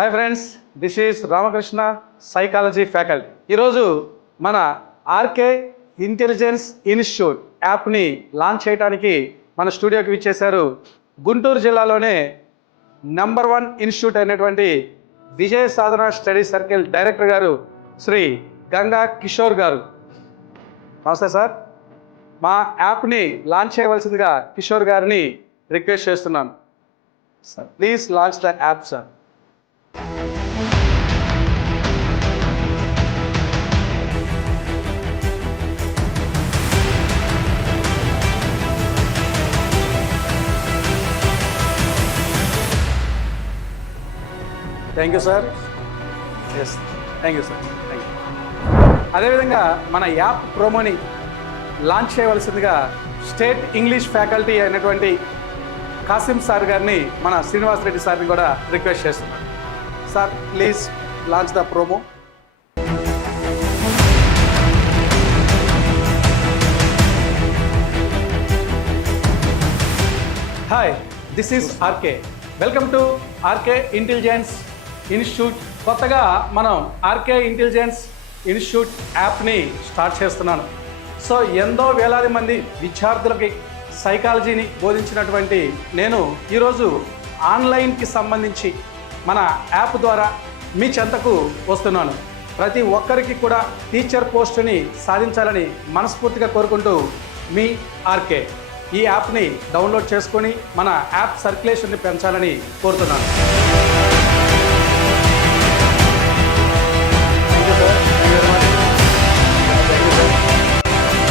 Hi friends, this is Ramakrishna, psychology faculty. ఈరోజు మన RK intelligence institute యాప్ని లాంచ్ చేయడానికి మన స్టూడియోకి విచ్చేశారు గుంటూరు జిల్లాలోనే #1 ఇన్స్టిట్యూట్ అయినటువంటి విజయ సాధన స్టడీ సర్కిల్ డైరెక్టర్ గారు శ్రీ గంగా కిషోర్ గారు. నమస్తే సార్. మా యాప్ని లాంచ్ చేయవలసిందిగా కిషోర్ గారిని రిక్వెస్ట్ చేస్తున్నాను. Sir, please launch the app sir. Thank you sir. Yes, thank you sir. Thank you. అదేవిధంగా మన యాప్ ప్రోమోని లాంచ్ చేయవలసిందిగా స్టేట్ ఇంగ్లీష్ ఫ్యాకల్టీ అయినటువంటి కాసిం సార్ గారిని, మన శ్రీనివాస్ రెడ్డి సార్ని కూడా రిక్వెస్ట్ చేస్తున్నాను. Sir, please launch the promo. Hi, this is RK. Welcome to RK intelligence institute. కొత్తగా మనం ఆర్కే ఇంటెలిజెన్స్ ఇన్స్టిట్యూట్ యాప్ని స్టార్ట్ చేస్తున్నాను. సో ఎంతో వేలాది మంది విద్యార్థులకి సైకాలజీని బోధించినటువంటి నేను ఈరోజు ఆన్లైన్కి సంబంధించి మన యాప్ ద్వారా మీ చెంతకు వస్తున్నాను. ప్రతి ఒక్కరికి కూడా టీచర్ పోస్టుని సాధించాలని మనస్ఫూర్తిగా కోరుకుంటూ మీ ఆర్కే ఈ యాప్ని డౌన్లోడ్ చేసుకొని మన యాప్ సర్క్యులేషన్ని పెంచాలని కోరుతున్నాను.